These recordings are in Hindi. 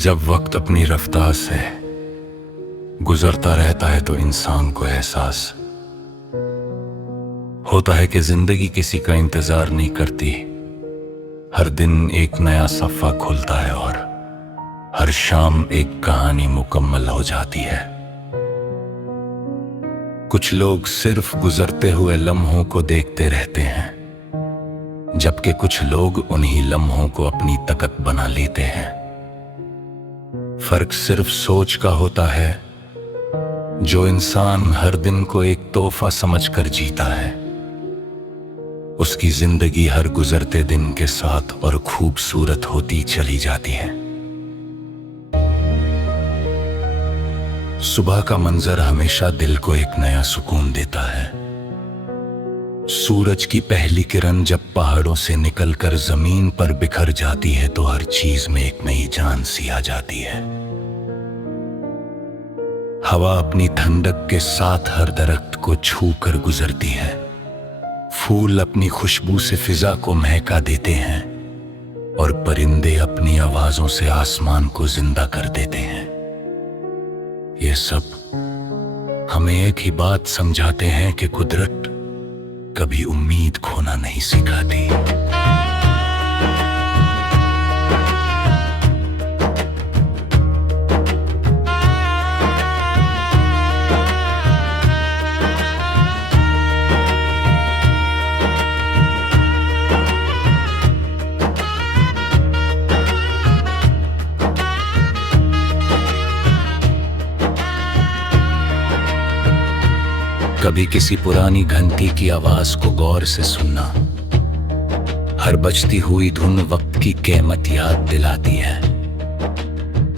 जब वक्त अपनी रफ्तार से गुजरता रहता है तो इंसान को एहसास होता है कि जिंदगी किसी का इंतजार नहीं करती। हर दिन एक नया सफ़ा खुलता है और हर शाम एक कहानी मुकम्मल हो जाती है। कुछ लोग सिर्फ गुजरते हुए लम्हों को देखते रहते हैं, जबकि कुछ लोग उन्हीं लम्हों को अपनी ताकत बना लेते हैं। फर्क सिर्फ सोच का होता है। जो इंसान हर दिन को एक तोहफा समझकर जीता है, उसकी जिंदगी हर गुजरते दिन के साथ और खूबसूरत होती चली जाती है। सुबह का मंजर हमेशा दिल को एक नया सुकून देता है। सूरज की पहली किरण जब पहाड़ों से निकलकर जमीन पर बिखर जाती है तो हर चीज में एक नई जान सी आ जाती है। हवा अपनी ठंडक के साथ हर दरख्त को छू कर गुजरती है। फूल अपनी खुशबू से फिजा को महका देते हैं और परिंदे अपनी आवाजों से आसमान को जिंदा कर देते हैं। ये सब हमें एक ही बात समझाते हैं कि कुदरत कभी उम्मीद खोना नहीं सिखाती। कभी किसी पुरानी घंटी की आवाज को गौर से सुनना। हर बजती हुई धुन वक्त की कीमत याद दिलाती है।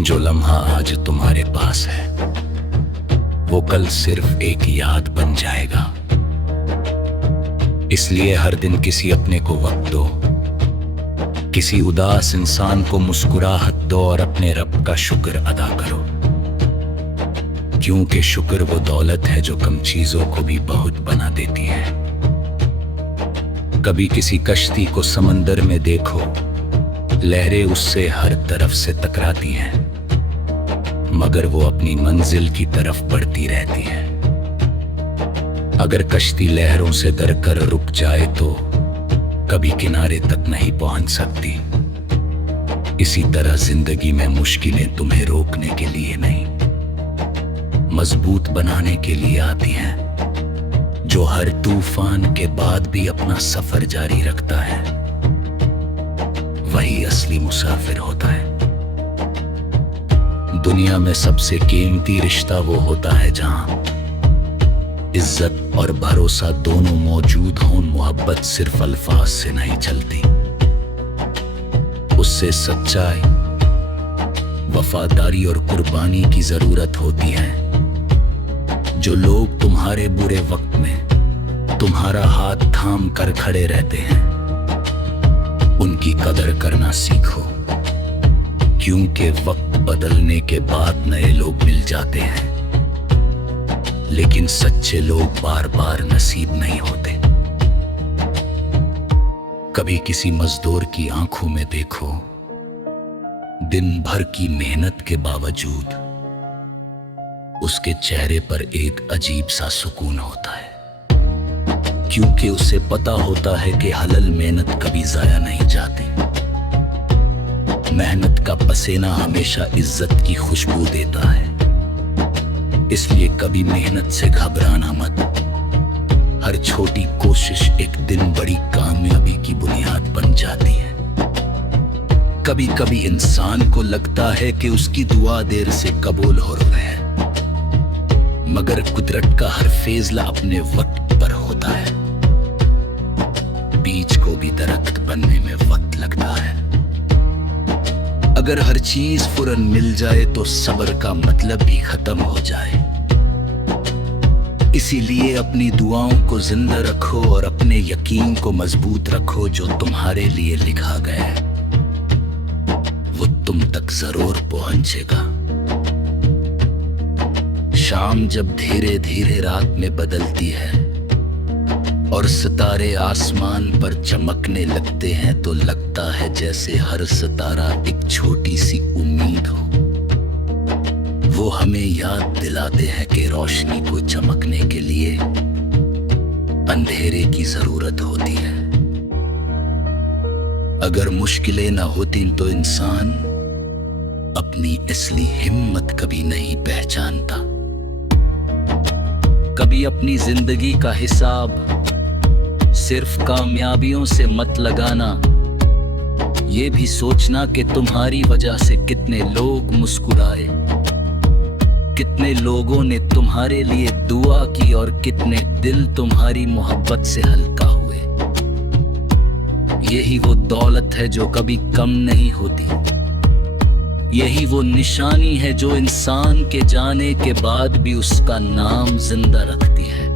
जो लम्हा आज तुम्हारे पास है वो कल सिर्फ एक याद बन जाएगा। इसलिए हर दिन किसी अपने को वक्त दो, किसी उदास इंसान को मुस्कुराहट दो और अपने रब का शुक्र अदा करो, क्योंकि शुक्र वो दौलत है जो कम चीजों को भी बहुत बना देती है। कभी किसी कश्ती को समंदर में देखो, लहरें उससे हर तरफ से टकराती हैं, मगर वो अपनी मंजिल की तरफ बढ़ती रहती है। अगर कश्ती लहरों से डरकर रुक जाए तो कभी किनारे तक नहीं पहुंच सकती। इसी तरह जिंदगी में मुश्किलें तुम्हें रोकने के लिए नहीं, मजबूत बनाने के लिए आती हैं। जो हर तूफान के बाद भी अपना सफर जारी रखता है वही असली मुसाफिर होता है। दुनिया में सबसे कीमती रिश्ता वो होता है जहां इज्जत और भरोसा दोनों मौजूद हों। मोहब्बत सिर्फ अल्फाज से नहीं चलती, उससे सच्चाई, वफादारी और कुर्बानी की जरूरत होती है। जो लोग तुम्हारे बुरे वक्त में तुम्हारा हाथ थाम कर खड़े रहते हैं, उनकी कदर करना सीखो, क्योंकि वक्त बदलने के बाद नए लोग मिल जाते हैं, लेकिन सच्चे लोग बार बार नसीब नहीं होते। कभी किसी मजदूर की आंखों में देखो, दिन भर की मेहनत के बावजूद उसके चेहरे पर एक अजीब सा सुकून होता है, क्योंकि उसे पता होता है कि हलाल मेहनत कभी जाया नहीं जाती। मेहनत का पसीना हमेशा इज्जत की खुशबू देता है। इसलिए कभी मेहनत से घबराना मत। हर छोटी कोशिश एक दिन बड़ी कामयाबी की बुनियाद बन जाती है। कभी कभी इंसान को लगता है कि उसकी दुआ देर से कबूल हो रही है, मगर कुदरत का हर फैसला अपने वक्त पर होता है। बीज को भी दरख्त बनने में वक्त लगता है। अगर हर चीज फौरन मिल जाए तो सब्र का मतलब भी खत्म हो जाए। इसीलिए अपनी दुआओं को जिंदा रखो और अपने यकीन को मजबूत रखो। जो तुम्हारे लिए लिखा गया है वो तुम तक जरूर पहुंचेगा। शाम जब धीरे धीरे रात में बदलती है और सितारे आसमान पर चमकने लगते हैं तो लगता है जैसे हर सितारा एक छोटी सी उम्मीद हो। हमें याद दिलाते हैं कि रोशनी को चमकने के लिए अंधेरे की जरूरत होती है। अगर मुश्किलें ना होती तो इंसान अपनी असली हिम्मत कभी नहीं पहचानता। कभी अपनी जिंदगी का हिसाब सिर्फ कामयाबियों से मत लगाना, ये भी सोचना कि तुम्हारी वजह से कितने लोग मुस्कुराए, कितने लोगों ने तुम्हारे लिए दुआ की और कितने दिल तुम्हारी मोहब्बत से हल्का हुए। यही वो दौलत है जो कभी कम नहीं होती, यही वो निशानी है जो इंसान के जाने के बाद भी उसका नाम जिंदा रखती है।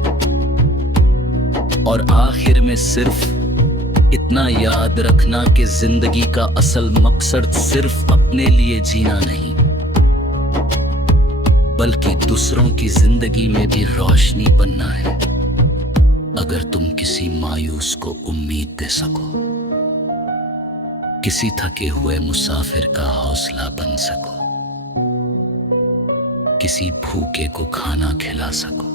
और आखिर में सिर्फ इतना याद रखना कि जिंदगी का असल मकसद सिर्फ अपने लिए जीना नहीं, बल्कि दूसरों की जिंदगी में भी रोशनी बनना है। अगर तुम किसी मायूस को उम्मीद दे सको, किसी थके हुए मुसाफिर का हौसला बन सको, किसी भूखे को खाना खिला सको,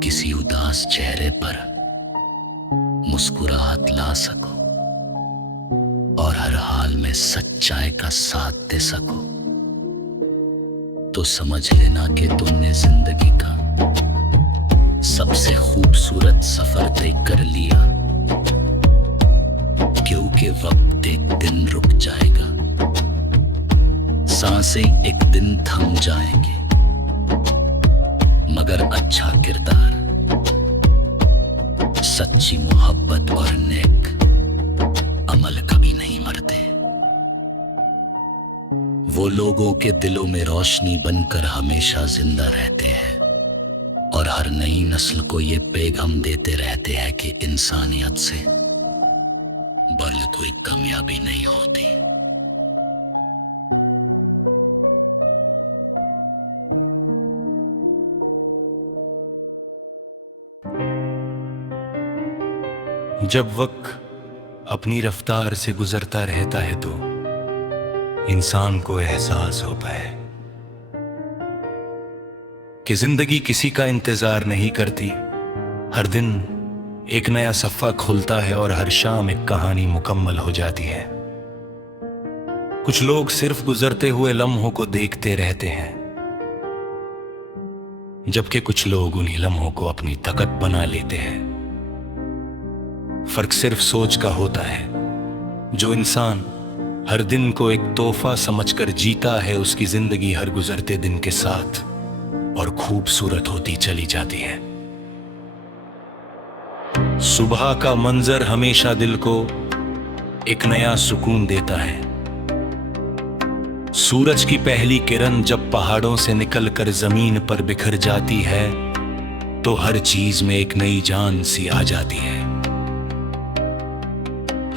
किसी उदास चेहरे पर मुस्कुराहट ला सको और हर हाल में सच्चाई का साथ दे सको, तो समझ लेना कि तुमने जिंदगी का सबसे खूबसूरत सफर तय कर लिया। क्योंकि वक्त एक दिन रुक जाएगा, सांसें एक दिन थम जाएंगी, मगर अच्छा किरदार, सच्ची मोहब्बत और नेक अमल कभी नहीं मरते। वो लोगों के दिलों में रोशनी बनकर हमेशा जिंदा रहते हैं और हर नई नस्ल को ये पैगाम देते रहते हैं कि इंसानियत से बड़ी कोई कामयाबी नहीं होती। जब वक्त अपनी रफ्तार से गुजरता रहता है तो इंसान को एहसास होता है कि जिंदगी किसी का इंतजार नहीं करती। हर दिन एक नया सफ़ा खुलता है और हर शाम एक कहानी मुकम्मल हो जाती है। कुछ लोग सिर्फ गुजरते हुए लम्हों को देखते रहते हैं, जबकि कुछ लोग उन्हीं लम्हों को अपनी ताकत बना लेते हैं। फर्क सिर्फ सोच का होता है। जो इंसान हर दिन को एक तोहफा समझकर जीता है, उसकी जिंदगी हर गुजरते दिन के साथ और खूबसूरत होती चली जाती है। सुबह का मंजर हमेशा दिल को एक नया सुकून देता है। सूरज की पहली किरण जब पहाड़ों से निकलकर जमीन पर बिखर जाती है तो हर चीज में एक नई जान सी आ जाती है।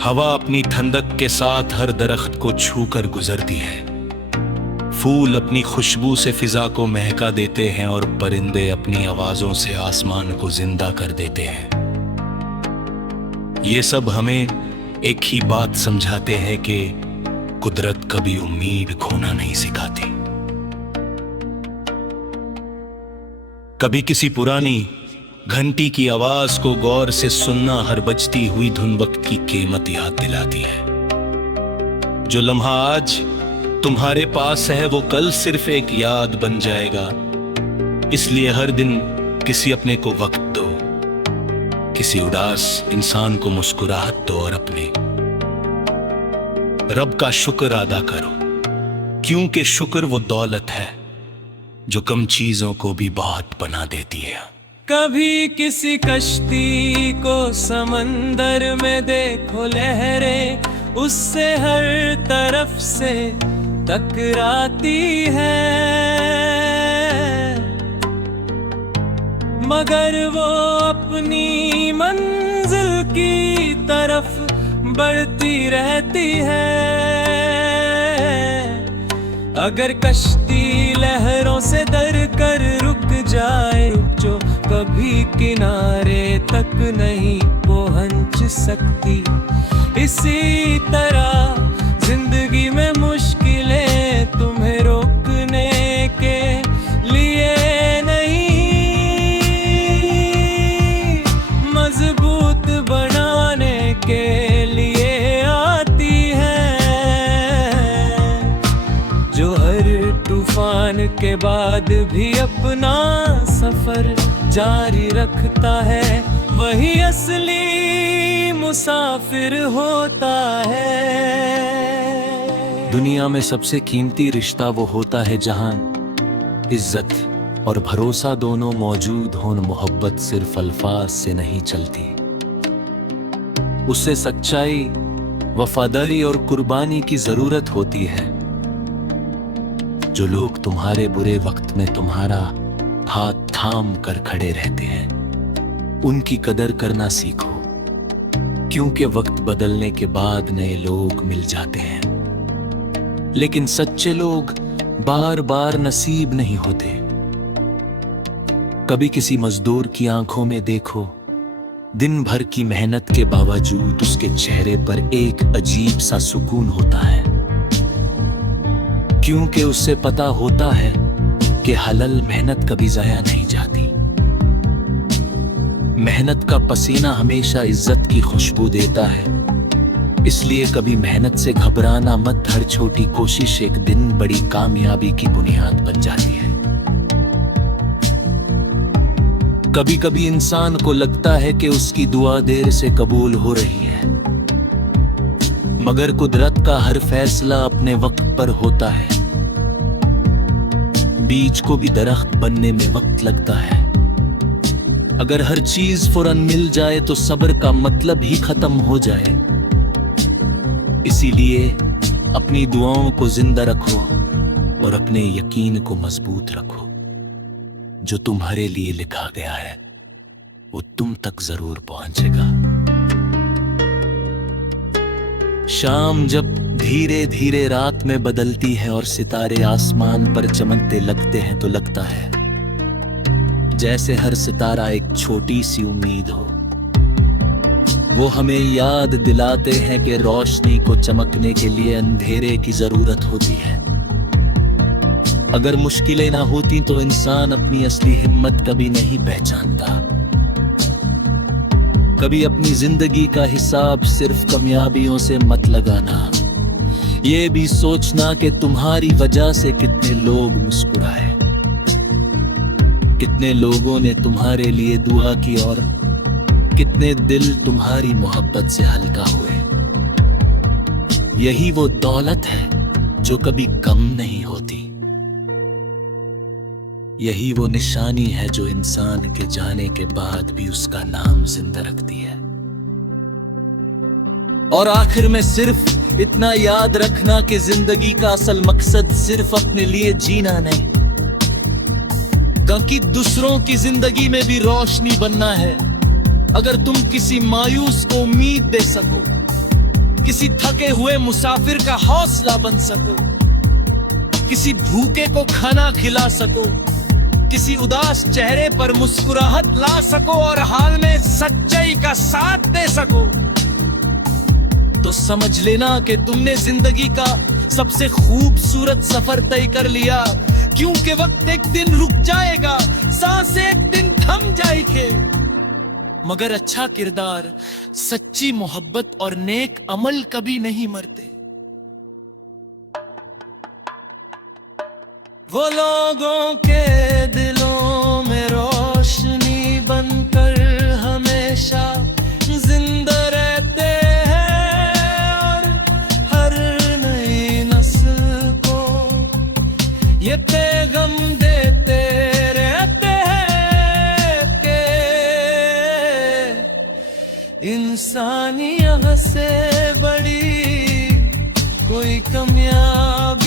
हवा अपनी ठंडक के साथ हर दरख्त को छूकर गुजरती है। फूल अपनी खुशबू से फिजा को महका देते हैं और परिंदे अपनी आवाजों से आसमान को जिंदा कर देते हैं। ये सब हमें एक ही बात समझाते हैं कि कुदरत कभी उम्मीद खोना नहीं सिखाती। कभी किसी पुरानी घंटी की आवाज को गौर से सुनना हर बजती हुई धुन वक्त की कीमत याद दिलाती है। जो लम्हा आज तुम्हारे पास है वो कल सिर्फ एक याद बन जाएगा। इसलिए हर दिन किसी अपने को वक्त दो, किसी उदास इंसान को मुस्कुराहट दो और अपने रब का शुक्र अदा करो, क्योंकि शुक्र वो दौलत है जो कम चीजों को भी बहुत बना देती है। कभी किसी कश्ती को समंदर में देखो, लहरें उससे हर तरफ से टकराती है, मगर वो अपनी मंजिल की तरफ बढ़ती रहती है। अगर कश्ती लहरों से डर कर रुक जाए, जो कभी किनारे तक नहीं पहुंच सकती। इसी तरह जिंदगी में मुश्किलें तुम्हें रोक तूफान के बाद भी अपना सफर जारी रखता है, वही असली मुसाफिर होता है। दुनिया में सबसे कीमती रिश्ता वो होता है जहां इज्जत और भरोसा दोनों मौजूद हों। मोहब्बत सिर्फ अल्फाज से नहीं चलती, उससे सच्चाई, वफादारी और कुर्बानी की जरूरत होती है। जो लोग तुम्हारे बुरे वक्त में तुम्हारा हाथ थाम कर खड़े रहते हैं, उनकी कदर करना सीखो, क्योंकि वक्त बदलने के बाद नए लोग मिल जाते हैं, लेकिन सच्चे लोग बार बार नसीब नहीं होते। कभी किसी मजदूर की आंखों में देखो, दिन भर की मेहनत के बावजूद उसके चेहरे पर एक अजीब सा सुकून होता है, क्योंकि उससे पता होता है कि हलाल मेहनत कभी जाया नहीं जाती। मेहनत का पसीना हमेशा इज्जत की खुशबू देता है, इसलिए कभी मेहनत से घबराना मत। हर छोटी कोशिश एक दिन बड़ी कामयाबी की बुनियाद बन जाती है। कभी कभी इंसान को लगता है कि उसकी दुआ देर से कबूल हो रही है, मगर कुदरत का हर फैसला अपने वक्त पर होता है। बीज को भी दरख्त बनने में वक्त लगता है। अगर हर चीज फौरन मिल जाए तो सब्र का मतलब ही खत्म हो जाए। इसीलिए अपनी दुआओं को जिंदा रखो और अपने यकीन को मजबूत रखो। जो तुम्हारे लिए लिखा गया है वो तुम तक जरूर पहुंचेगा। शाम जब धीरे धीरे रात में बदलती है और सितारे आसमान पर चमकते लगते हैं, तो लगता है जैसे हर सितारा एक छोटी सी उम्मीद हो। वो हमें याद दिलाते हैं कि रोशनी को चमकने के लिए अंधेरे की जरूरत होती है। अगर मुश्किलें ना होती तो इंसान अपनी असली हिम्मत कभी नहीं पहचानता। कभी अपनी जिंदगी का हिसाब सिर्फ कामयाबियों से मत लगाना। ये भी सोचना कि तुम्हारी वजह से कितने लोग मुस्कुराए, कितने लोगों ने तुम्हारे लिए दुआ की और कितने दिल तुम्हारी मोहब्बत से हल्का हुए। यही वो दौलत है जो कभी कम नहीं होती। यही वो निशानी है जो इंसान के जाने के बाद भी उसका नाम जिंदा रखती है। और आखिर में सिर्फ इतना याद रखना कि जिंदगी का असल मकसद सिर्फ अपने लिए जीना नहीं, क्योंकि दूसरों की जिंदगी में भी रोशनी बनना है। अगर तुम किसी मायूस को उम्मीद दे सको, किसी थके हुए मुसाफिर का हौसला बन सको, किसी भूखे को खाना खिला सको, किसी उदास चेहरे पर मुस्कुराहट ला सको और हाल में सच्चाई का साथ दे सको, तो समझ लेना कि तुमने जिंदगी का सबसे खूबसूरत सफर तय कर लिया। क्योंकि वक्त एक दिन रुक जाएगा, सांस एक दिन थम जाएगी, मगर अच्छा किरदार, सच्ची मोहब्बत और नेक अमल कभी नहीं मरते। वो लोगों के दिलों में रोशनी बनकर हमेशा जिंदा रहते हैं और हर नई नस्ल को ये पैगाम देते रहते हैं कि इंसानियत से बड़ी कोई कामयाबी